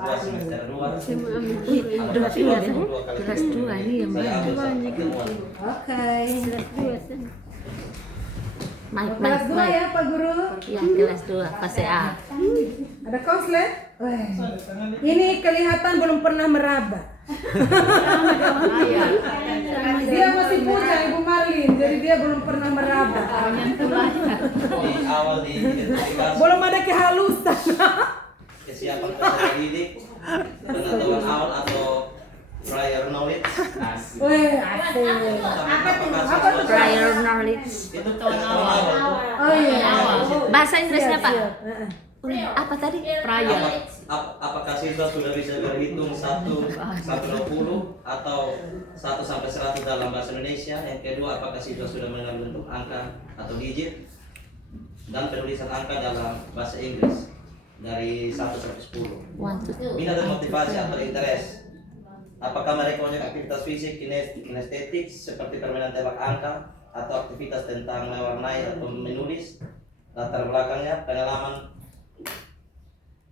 2 semester 2. Berarti biasanya kelas 2 ini yang banyak. Oke. Kelas 2 sana. Kelas 2 ya Pak Guru. Ya, kelas 2 fase A. Ada konslet? Weh. Ini kelihatan belum pernah meraba. Dia masih punya Ibu Marlin, jadi dia belum pernah meraba. Di awal di identifikasi Belum ada kehalusan. kesiapan peserta didik, pengetahuan awal atau prior knowledge. Weh, asik. Apa tuh? Prior knowledge. Itu pengetahuan awal. Oh iya. Bahasa Inggrisnya, Siap, Pak? siap. Heeh. Apa tadi? Prior. Apakah siswa sudah bisa berhitung 1-20 atau 1 sampai 100 dalam bahasa Indonesia? Yang kedua, apakah siswa sudah mengenal bentuk angka atau digit dan penulisan angka dalam bahasa Inggris dari 1 sampai 10? 1, 2. Minat dan motivasi atau interest. Apakah mereka punya aktivitas fisik, kinestetik seperti permainan tebak angka atau aktivitas tentang mewarnai atau menulis? Latar belakangnya, pengalaman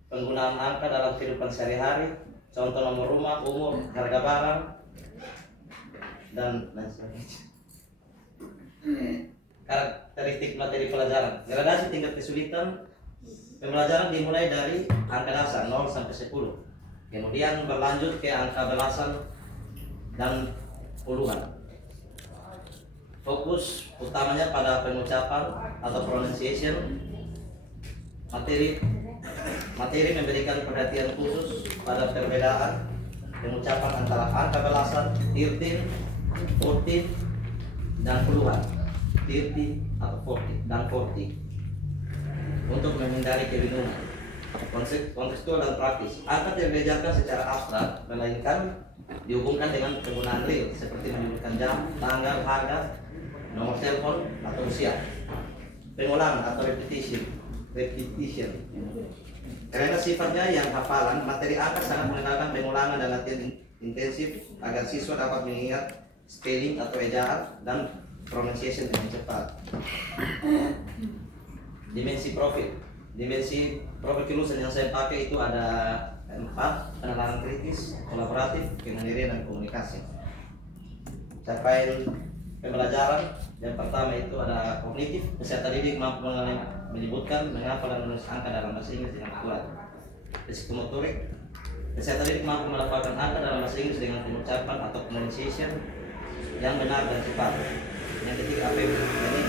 penggunaan angka dalam kehidupan sehari-hari, contoh nomor rumah, umur, harga barang, dan lain sebagainya. Karakteristik materi pelajaran. Gradasi tingkat kesulitan pembelajaran dimulai dari angka dasar 0 sampai 10. Kemudian berlanjut ke angka belasan dan puluhan. Fokus utamanya pada pengucapan atau pronunciation. Materi memberikan perhatian khusus pada perbedaan pengucapan antara angka belasan, 13, 14, dan puluhan, 30 atau 40 dan 40, untuk menghindari kebingungan. Kontekstual dan praktis. Angka tidak diajarkan secara abstrak, melainkan dihubungkan dengan penggunaan real, seperti menyebutkan jam, tanggal, harga, nomor telepon, atau usia. Pengulangan atau repetition. Karena sifatnya yang hafalan, materi angka sangat mengenalkan pengulangan dan latihan intensif agar siswa dapat mengingat spelling atau ejaan dan pronunciation dengan cepat. Dimensi profil kelulusan yang saya pakai itu ada 4: penelaran kritis, kolaboratif, kemandirian, dan komunikasi. Capaian pembelajaran yang pertama itu ada kognitif. Peserta didik mampu menyebutkan, menghafal, dan menulis angka dalam bahasa Inggris dengan akurat. Psikomotorik. Peserta didik mampu melafalkan angka dalam bahasa Inggris dengan pengucapan atau pronunciation yang benar dan cepat. Yang ketiga, APB. Ini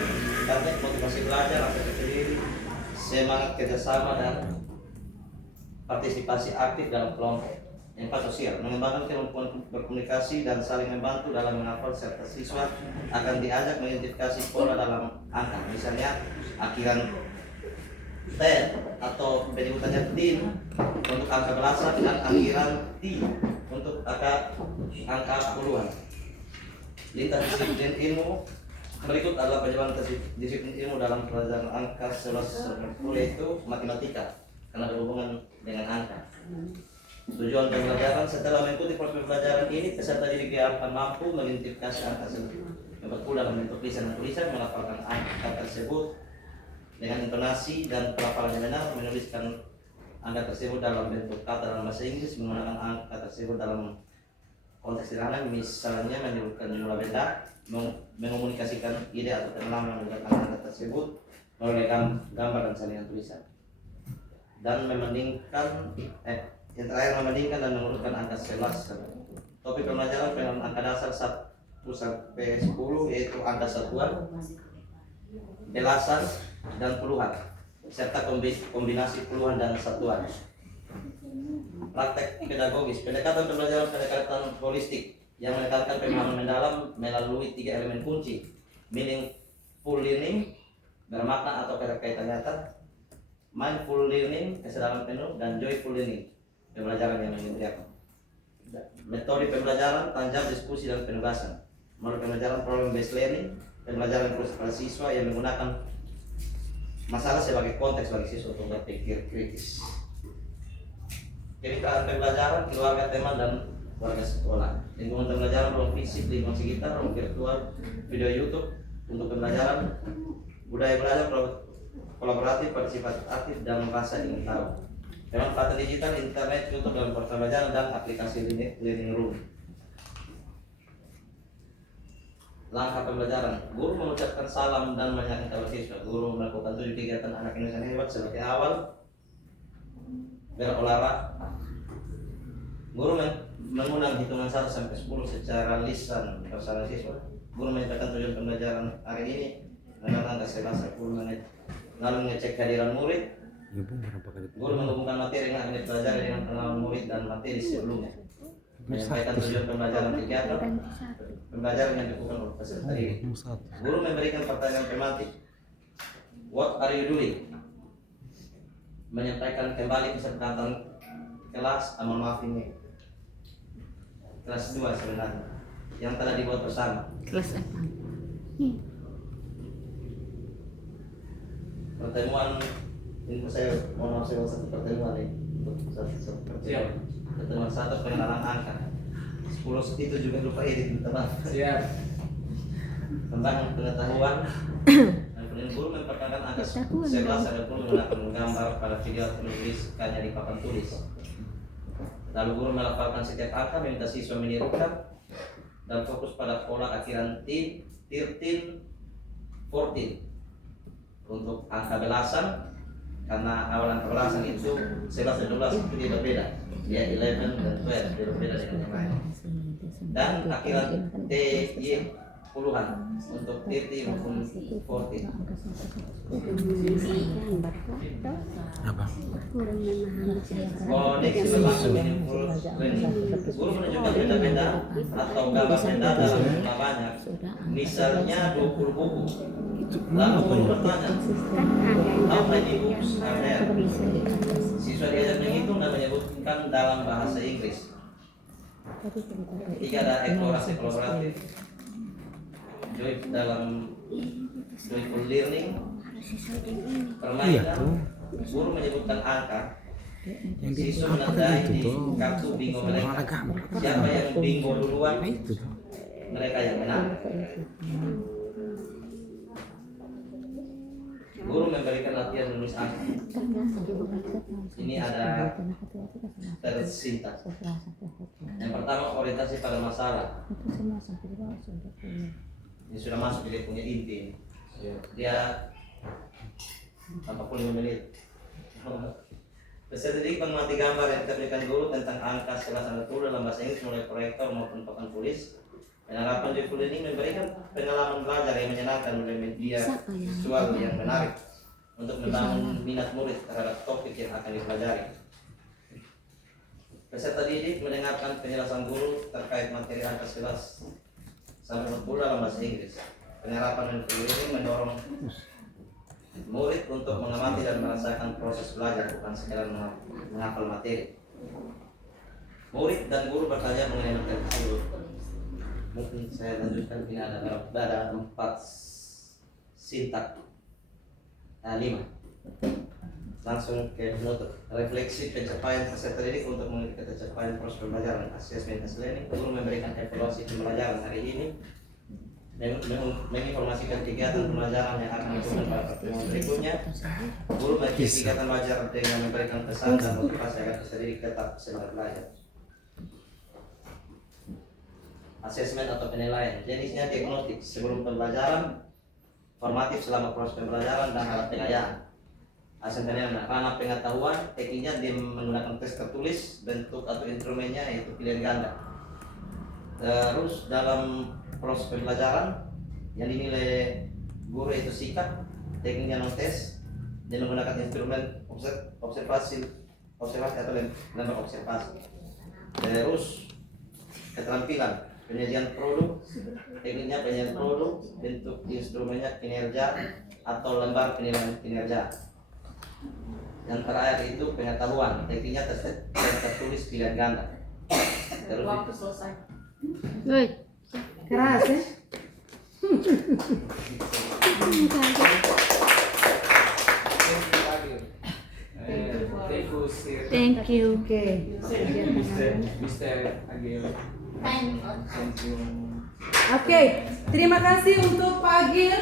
target motivasi belajar, rasa percaya diri, semangat kerjasama, dan partisipasi aktif dalam kelompok. Yang empat, sosial. Mengembangkan kemampuan berkomunikasi dan saling membantu dalam menghafal, serta siswa akan diajak mengidentifikasi pola dalam angka. Misalnya akhiran 10 atau penyebutannya tin untuk angka belasan dan akhiran T untuk angka puluhan. Lintas disiplin ilmu. Berikut adalah penjelasan disiplin ilmu dalam pelajaran angka 11 yaitu matematika, karena ada hubungan dengan angka. Tujuan pembelajaran: setelah mengikuti proses pembelajaran ini, peserta didik diharapkan mampu mengidentifikasi angka tersebut, memperkuat dalam bentuk lisan dan tulisan, melafalkan angka tersebut dengan intonasi dan pelafalan yang benar, menuliskan angka tersebut dalam bentuk kata dalam bahasa Inggris, menggunakan angka tersebut dalam konteks sederhana, misalnya menyebutkan jumlah benda, mengomunikasikan ide atau pengalaman menggunakan angka tersebut melalui gambar dan salinan tulisan, dan yang terakhir membandingkan dan mengurutkan angka 11. Topik pembelajaran pengenalan angka dasar 1 sampai 10 yaitu angka satuan, belasan, dan puluhan, serta kombinasi puluhan dan satuan. Praktek pedagogis. Pendekatan pembelajaran pendekatan holistik yang menekankan pemahaman mendalam melalui 3 elemen kunci: meaningful learning, bermakna atau berkaitan nyata; mindful learning, kesadaran penuh; dan joyful learning, pembelajaran yang mengembirakan. Metode pembelajaran: tanjab, diskusi, dan penugasan. Melalui pembelajaran problem based learning, pembelajaran terus pada siswa yang menggunakan masalah sebagai konteks bagi siswa untuk berpikir kritis. Kemitraan pembelajaran: keluarga, teman, dan warga sekolah. Lingkungan pembelajaran: ruang fisik, lingkungan sekitar, ruang virtual, video YouTube. Untuk pembelajaran: budaya belajar kolaboratif, partisipatif aktif, dan merasa ingin tahu. Pemanfaatan digital, internet, YouTube dalam proses pembelajaran dan aplikasi learning room. Langkah pembelajaran, guru mengucapkan salam dan menyaksikan kepada siswa. Guru melakukan 7 kegiatan anak Indonesia hebat sebagai awal berolahraga. Guru mengundang hitungan 1 sampai 10 secara lisan bersama siswa. Guru menyampaikan tujuan pembelajaran hari ini dengan angka 11 10 menit. Lalu mengecek kehadiran murid. Guru menghubungkan materi yang akan dipelajari dengan pengalaman murid dan materi sebelumnya. Menyampaikan tujuan pembelajaran kegiatan pembelajaran yang dilakukan oleh peserta didik. Guru memberikan pertanyaan tematik. What are you doing? Menyampaikan kembali peserta datang kelas, maaf ini kelas 2 sebenarnya yang telah dibuat bersama. Kelas apa? Pertemuan ini saya mohon maaf saya satu pertemuan ini untuk satu pertemuan. Pertemuan 1 pengenalan angka. 10 itu juga lupa edit teman. Siap. Tentang pengetahuan. Dan guru memperkenalkan angka 11 sampai 10 menggunakan gambar pada video menuliskannya di papan tulis. Lalu guru melafalkan setiap angka, meminta siswa menirukan dan fokus pada pola akhiran 13, 14. Untuk angka belasan, karena awal angka belasan itu 11 dan 12 itu dia berbeda. Ya 11 dan 12 dia berbeda dengan yang lain. Dan akhiran TY puluhan untuk 30 maupun 14. Apa? Koneksi berlangsung meaningful learning. Guru menunjukkan benda-benda atau gambar benda dalam jumlah banyak. Misalnya 20 buku. Lalu guru bertanya, how many books are there? Siswa diajak menghitung dan menyebutkan dalam bahasa Inggris. Ketiga ada eksplorasi kolaboratif. Joyful learning, permainan. Guru menyebutkan angka. Siswa menandai di kartu bingo mereka. Siapa yang bingo duluan, mereka yang menang. Guru memberikan latihan menulis angka. Ini ada tersintaks. Yang pertama orientasi pada masalah. Ini sudah masuk, dia punya inti. Dia 45 menit. Peserta didik mengamati gambar yang diberikan guru tentang angka 11 dalam bahasa Inggris mulai proyektor maupun papan tulis. Penerapan joyful learning memberikan pengalaman belajar yang menyenangkan oleh media visual yang menarik untuk membangun minat murid terhadap topik yang akan dipelajari. Peserta didik mendengarkan penjelasan guru terkait materi angka 11 sampai 40 dalam bahasa Inggris. Penerapan joyful learning mendorong murid untuk mengamati dan merasakan proses belajar, bukan sekedar menghafal materi. Murid dan guru bertanya mengenai materi tersebut. Mungkin saya lanjutkan, ini ada 4 sintak 5. Langsung ke penutup. Refleksi pencapaian peserta didik untuk mengikuti pencapaian proses pembelajaran. Assessment and learning. Guru memberikan evaluasi pembelajaran hari ini, menginformasikan kegiatan pembelajaran yang akan dilakukan pada pertemuan berikutnya. Guru mengikuti kegiatan belajar dengan memberikan pesan dan motivasi agar peserta didik tetap semangat belajar. Asesmen atau penilaian, jenisnya diagnostik sebelum pembelajaran, formatif selama proses pembelajaran, dan alat penilaian. Hasil penilaian, ranah pengetahuan, tekniknya dia menggunakan tes tertulis, bentuk atau instrumennya yaitu pilihan ganda. Terus dalam proses pembelajaran yang dinilai guru itu sikap, tekniknya non tes, dia menggunakan instrumen observasi atau lembar observasi. Terus keterampilan, penyajian produk, tekniknya penyajian produk, bentuk instrumennya kinerja atau lembar penilaian kinerja. Yang terakhir itu pengetahuan, tekniknya tertulis pilihan ganda. Terus waktu selesai. Woi, Keras ya? thank you. Oke. Mr. Agil. Thank you. Oke, terima kasih untuk Pak Agil.